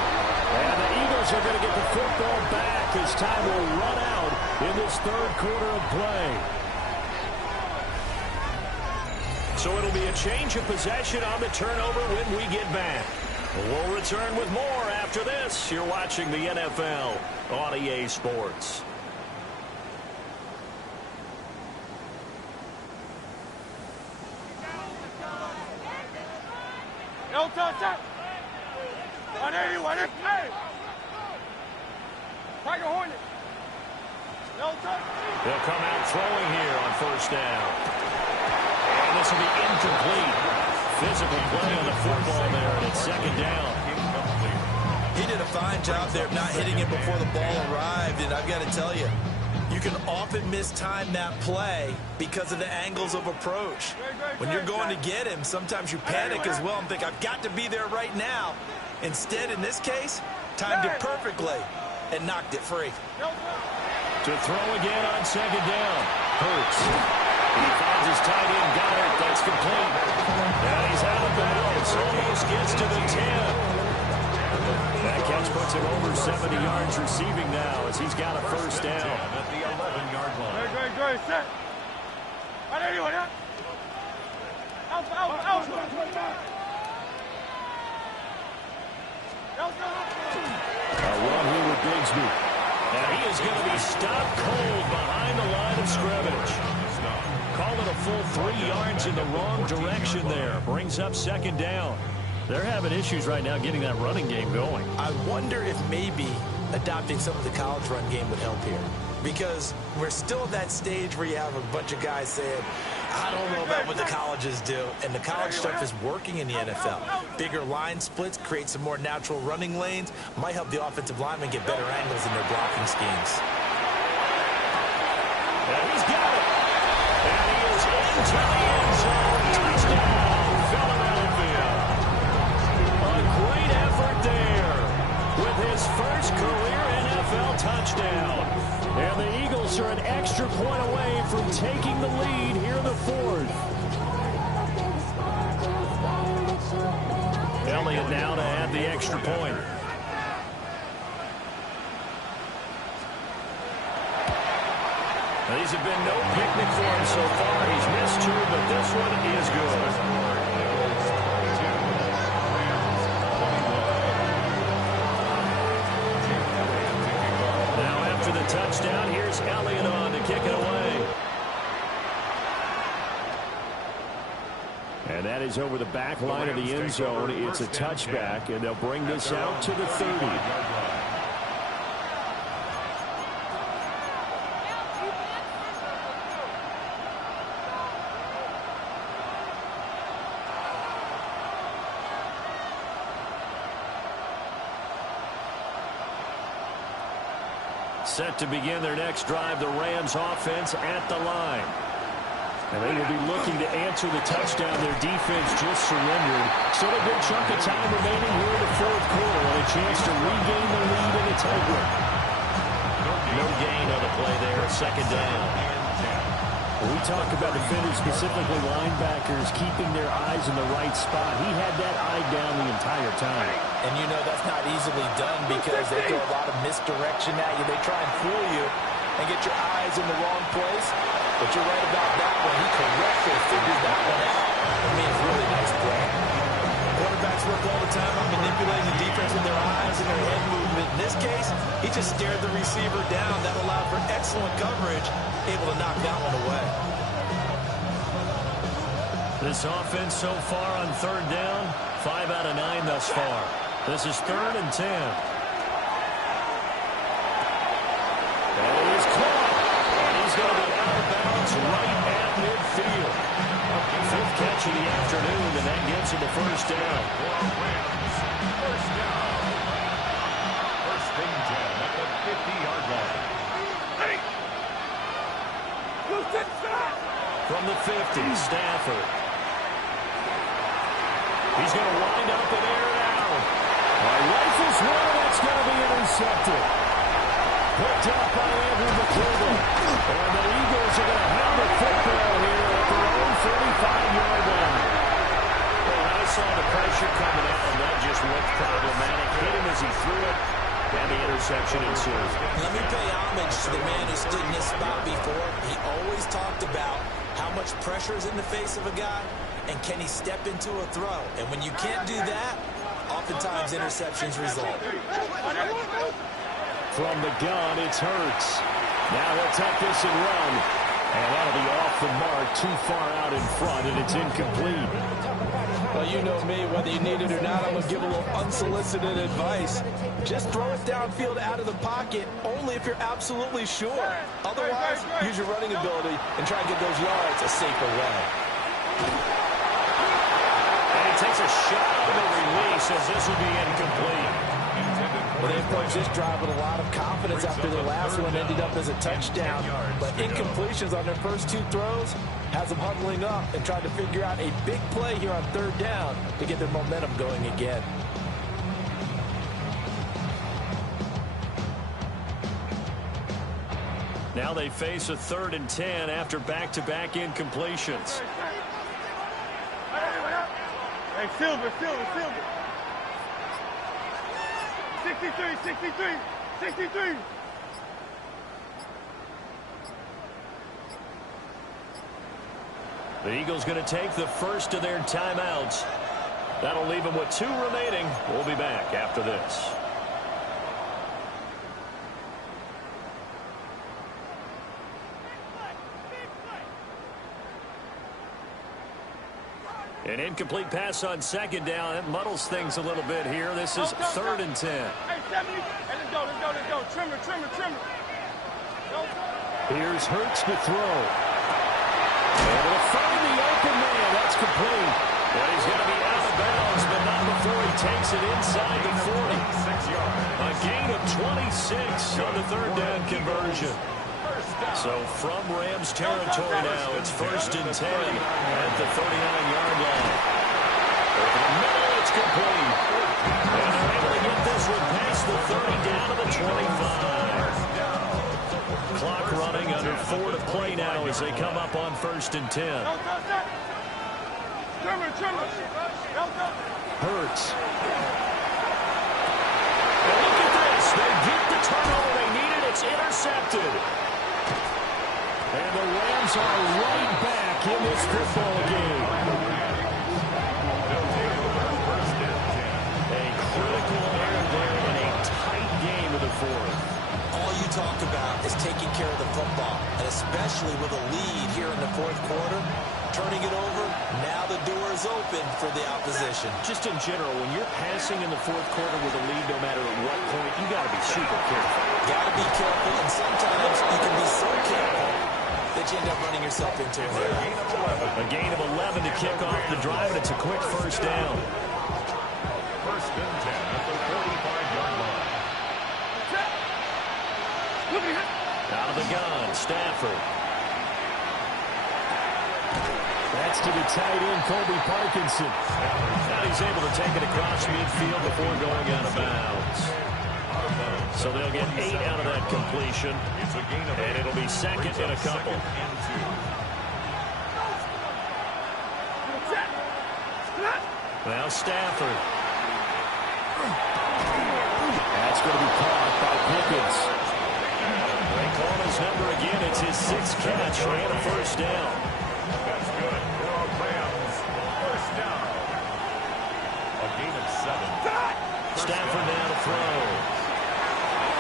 And the Eagles are going to get the football back as time will run out in this third quarter of play. So it'll be a change of possession on the turnover when we get back. We'll return with more after this. You're watching the NFL on EA Sports. No touch. 180. Hey! Tiger Hornet. No touch. They'll come out throwing here on first down. And this will be incomplete. Physical play on the football there, and it's second down. He did a fine job there of not hitting him before the ball arrived, and I've got to tell you, you can often mistime that play because of the angles of approach. When you're going to get him, sometimes you panic as well and think, I've got to be there right now. Instead, in this case, timed it perfectly and knocked it free. To throw again on second down. Hurts. He finds his tight end, Goddard. That's complete. And he's out of bounds. Almost gets to the 10. That catch puts him over 70 yards receiving now as he's got a first down. At the 11-yard line. Go, set. Anyone, yeah? Out. A run here with Bigsby. And he is going to be stopped cold behind the line of scrimmage. Call it a full 3 yards in the wrong direction there. Brings up second down. They're having issues right now getting that running game going. I wonder if maybe adopting some of the college run game would help here. Because we're still at that stage where you have a bunch of guys saying, I don't know about what the colleges do. And the college stuff is working in the NFL. Bigger line splits, create some more natural running lanes, might help the offensive linemen get better angles in their blocking schemes. And he's got it. And he is into the end zone. Touchdown, Philadelphia. A great effort there with his first career NFL touchdown. And the Eagles are an extra point away from taking the lead here in the fourth. Elliott now to add the extra point. Now, these have been no picnic for him so far. He's missed 2, but this one is good. The touchdown. Here's Elliott on to kick it away. And that is over the back line of the end zone. It's a touchback, and they'll bring this out to the 30. Set to begin their next drive, the Rams offense at the line. And they will be looking to answer the touchdown their defense just surrendered. Still a good chunk of time remaining here in the fourth quarter and a chance to regain the lead in a tight one. No gain on the play there, second down. When we talk about defenders, specifically linebackers, keeping their eyes in the right spot, he had that eye down the entire time. And you know that's not easily done because they throw a lot of misdirection at you. They try and fool you and get your eyes in the wrong place. But you're right about that one. He correctly figured that one out. I mean, it's really nice play. Quarterbacks work all the time on manipulating the defense with their eyes and their head movement. In this case, he just stared the receiver down. That allowed for excellent coverage, able to knock that one away. This offense so far on third down, 5 out of 9 thus far. This is 3rd and 10. And he is caught. And he's going to be out of bounds right at midfield. 5th catch of the afternoon, and that gets him the first down. First down. First and 10 at the 50-yard line. From the 50, Stafford. He's going to wind up and air it out. Rifles one, that's going to be intercepted. Picked up by Andrew McClellan. And the Eagles are going to have the football here at their own 35-yard line. Well, I saw the pressure coming out, and that just looked problematic. Hit him as he threw it, and the interception ensued. Let me pay homage to the man who stood in this spot before. He always talked about how much pressure is in the face of a guy, and can he step into a throw? And when you can't do that, oftentimes interceptions result. From the gun, it's Hurts. Now he'll tuck this and run. And that'll be off the mark, too far out in front, and it's incomplete. Well, you know me, whether you need it or not, I'm going to give a little unsolicited advice. Just throw it downfield out of the pocket, only if you're absolutely sure. Otherwise, use your running ability and try and get those yards a safer way. And he takes a shot on the release as this will be incomplete. Well, they approached this drive with a lot of confidence after their last one ended up as a touchdown. But incompletions on their first 2 throws has them huddling up and trying to figure out a big play here on 3rd down to get their momentum going again. Now they face a 3rd and 10 after back-to-back incompletions. Hey, Silver. 63. The Eagles going to take the first of their timeouts. That'll leave them with 2 remaining. We'll be back after this. An incomplete pass on 2nd down. That muddles things a little bit here. This is 3rd and 10. Hey, 70. Hey, let's go. Trimmer. Here's Hurts to throw. Able to find the open man. That's complete. But he's going to be out of bounds, but not before he takes it inside the 40. A gain of 26 on the 3rd down conversion. So from Rams territory now, it's 1st and 10 at the 39-yard line. Over the middle, it's complete. And they're able to get this one past the 30 down to the 25. Clock running under 4 to play now as they come up on 1st and 10. Hurts. And look at this. They get the turnover they needed. It's intercepted. And the Rams are right back in this football game. A critical error there in a tight game of the 4th. All you talk about is taking care of the football, and especially with a lead here in the 4th quarter, turning it over, now the door is open for the opposition. Just in general, when you're passing in the 4th quarter with a lead, no matter at what point, you got to be super careful. Got to be careful, and sometimes you can be so careful that you end up running yourself into an error. A gain of 11 to kick off the drive, and it's a quick 1st down. 1st and 10 at the 45-yard line. Out of the gun, Stafford. That's to the tight end, Colby Parkinson. Now he's able to take it across midfield before going out of bounds. So they'll get 8 out of that completion, and it'll be 2nd and a couple. Now Stafford. That's going to be caught by Pickens. They call his number again. It's his 6th catch and a 1st down. That's good for our Rams. 1st down. A gain of 7. Stafford now to throw.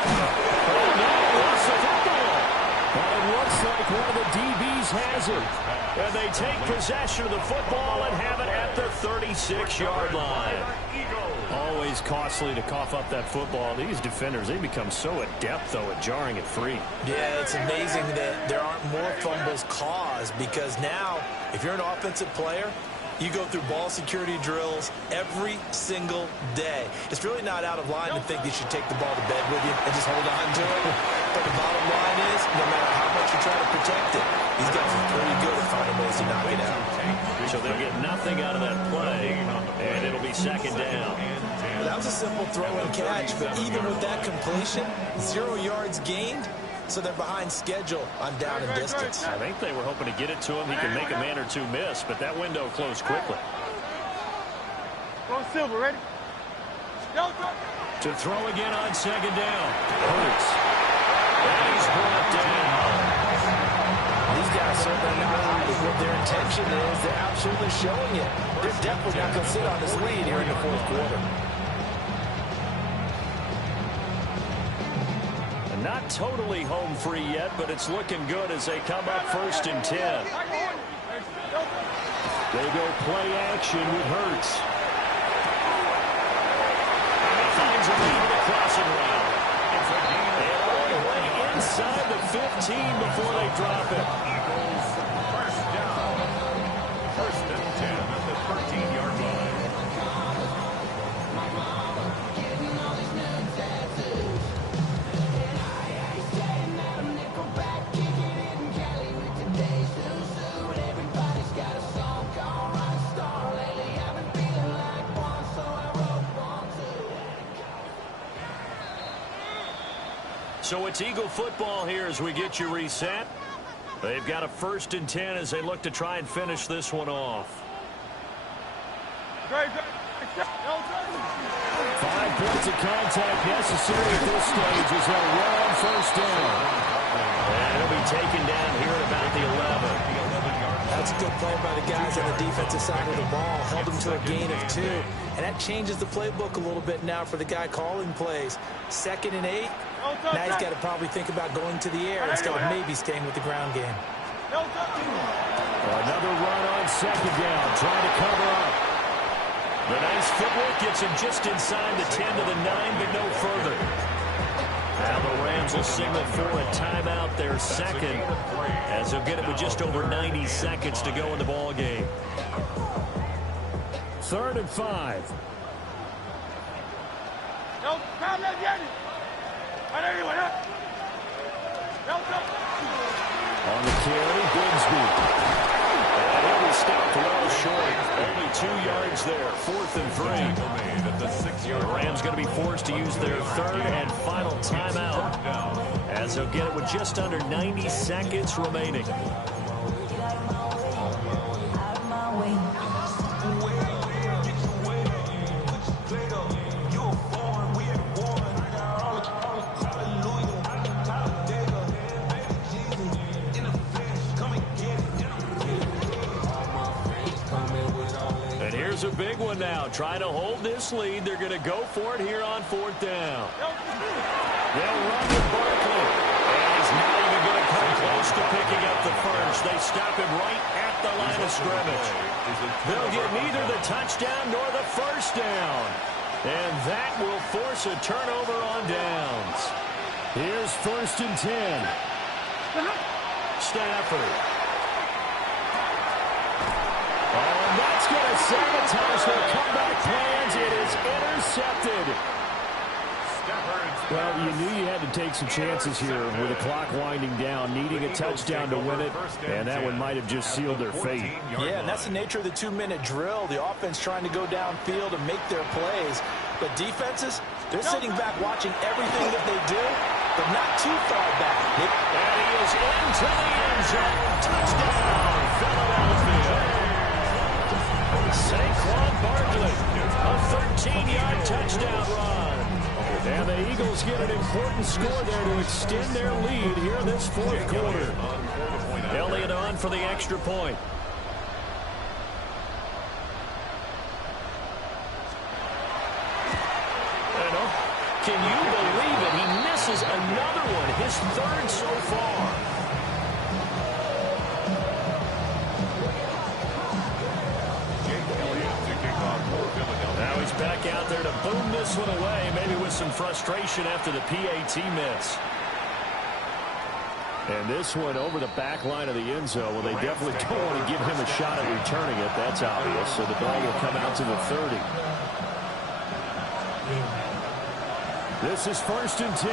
Oh, no, lost the football. But it looks like one of the DBs has it. And they take possession of the football and have it at the 36-yard line. Always costly to cough up that football. These defenders, they become so adept, though, at jarring it free. Yeah, it's amazing that there aren't more fumbles caused, because now, if you're an offensive player, you go through ball security drills every single day. It's really not out of line to think you should take the ball to bed with you and just hold on to it. But the bottom line is, no matter how much you try to protect it, these guys are pretty good at finding ways to knock it out. So they'll get nothing out of that play, and it'll be 2nd down. Well, that was a simple throw and catch, but even with that completion, 0 yards gained, so they're behind schedule on down and distance. I think they were hoping to get it to him. He can make a man or two miss, but that window closed quickly. Go Silver, ready? To throw again on 2nd down. Hurts. And he's brought down. These guys certainly not hiding what their intention is. They're absolutely showing it. They're definitely not going to sit on this lead here in the 4th quarter. Not totally home free yet, but it's looking good as they come up 1st and 10. They go play action with Hurts. And he finds a lead with a crossing route. They all the way inside the 15 before they drop it. Eagles, 1st down. 1st and 10 at the 13-yard line. So it's Eagle football here as we get you reset. They've got a 1st and 10 as they look to try and finish this one off. 5 points of contact necessary at this stage as they'll run on 1st down. And it'll be taken down here at about the 11. That's a good play by the guys on the defensive side of the ball. Held them to a gain of 2. And that changes the playbook a little bit now for the guy calling plays. 2nd and 8. Now he's got to probably think about going to the air instead of maybe staying with the ground game. Another run on 2nd down, trying to cover up. The nice footwork gets him just inside the 10 to the 9, but no further. Now the Rams will signal for a timeout, their 2nd, as they'll get it with just over 90 seconds to go in the ball game. 3rd and 5. On the carry, Bigsby. And he'll be stopped well short. Only 2 yards there. 4th and 3. The Rams going to be forced to use their 3rd and final timeout, as they'll get it with just under 90 seconds remaining. A big one now, trying to hold this lead. They're going to go for it here on 4th down. They'll run with Barkley, and he's not even going to come close to picking up the first. They stop him right at the line of scrimmage. They'll get neither the touchdown nor the 1st down, and that will force a turnover on downs. Here's 1st and 10. Stafford. And that's going to sabotage their comeback plans. It is intercepted. Well, you knew you had to take some chances here with the clock winding down, needing a touchdown to win it, and that one might have just sealed their fate. Yeah, and that's the nature of the 2-minute drill. The offense trying to go downfield and make their plays. But defenses, they're sitting back watching everything that they do, but not too far back. And he is into the end zone. Touchdown, Philadelphia. Saquon Barkley, a 13-yard touchdown run. And the Eagles get an important score there to extend their lead here in this 4th quarter. Elliott on for the extra point. Can you believe it? He misses another one, his 3rd so far. Now he's back out there to boom this one away, maybe with some frustration after the PAT miss. And this one over the back line of the end zone. Well, they definitely don't want to give him a shot at returning it. That's obvious. So the ball will come out to the 30. This is 1st and 10.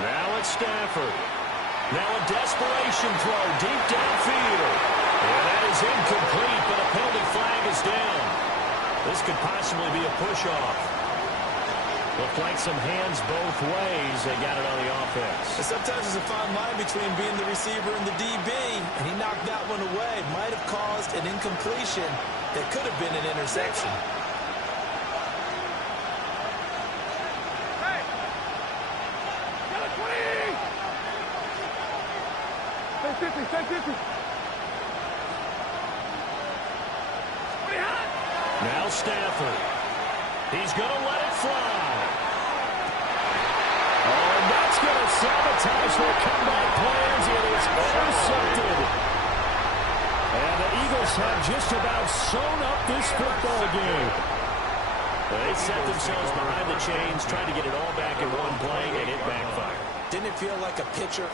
Now it's Stafford. Now a desperation throw deep downfield. And that is incomplete, but a penalty flag is down. This could possibly be a push-off. Looked like some hands both ways. They got it on the offense. And sometimes there's a fine line between being the receiver and the DB, and he knocked that one away. Might have caused an incompletion that could have been an interception. Now Stafford. He's going to let it fly. Oh, and that's going to sabotage their comeback plans. It is intercepted. And the Eagles have just about sewn up this football game. They set themselves behind the chains, trying to get it all back in one play, and it backfired. Didn't it feel like a pitcher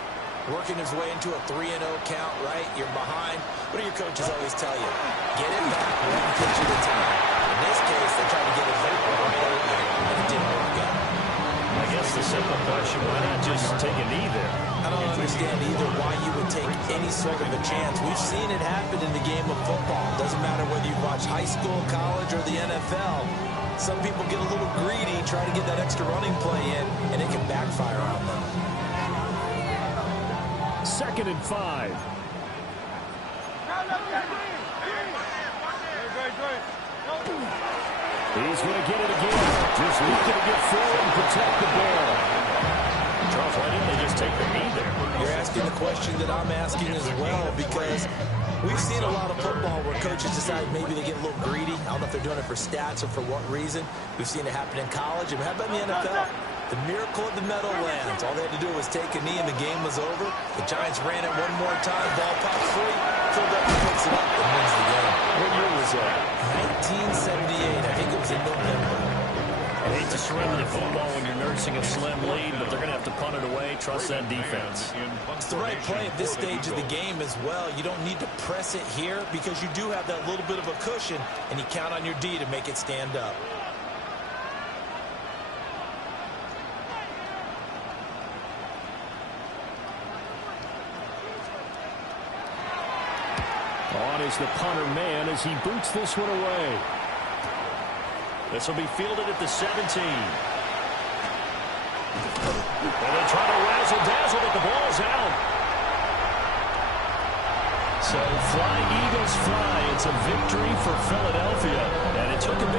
working his way into a 3-0 count, right? You're behind. What do your coaches always tell you? Get it back one pitch at a time. In this case, they tried to get it right away, and it didn't work out. I guess the simple question, why not just take a knee there? I don't understand either why you would take any sort of a chance. We've seen it happen in the game of football. Doesn't matter whether you watch high school, college, or the NFL. Some people get a little greedy, try to get that extra running play in, and it can backfire on them. 2nd and 5. He's going to get it again. Just looking to get forward and protect the ball. Charles, why didn't they just take the knee there? You're asking the question that I'm asking as well, because we've seen a lot of football where coaches decide maybe they get a little greedy. I don't know if they're doing it for stats or for what reason. We've seen it happen in college. And how about in the NFL? The miracle of the Meadowlands. All they had to do was take a knee and the game was over. The Giants ran it one more time. Ball popped free. Philadelphia picks it up and wins the game. What year was that? 1978. I think it was in November. I hate to surrender the football when you're nursing a slim lead, but they're going to have to punt it away. Trust that defense. It's the right play at this stage of the game as well. You don't need to press it here because you do have that little bit of a cushion, and you count on your D to make it stand up. On is the punter man as he boots this one away. This will be fielded at the 17. And they try to razzle-dazzle, but the ball's out. So fly, Eagles, fly. It's a victory for Philadelphia. And it took a big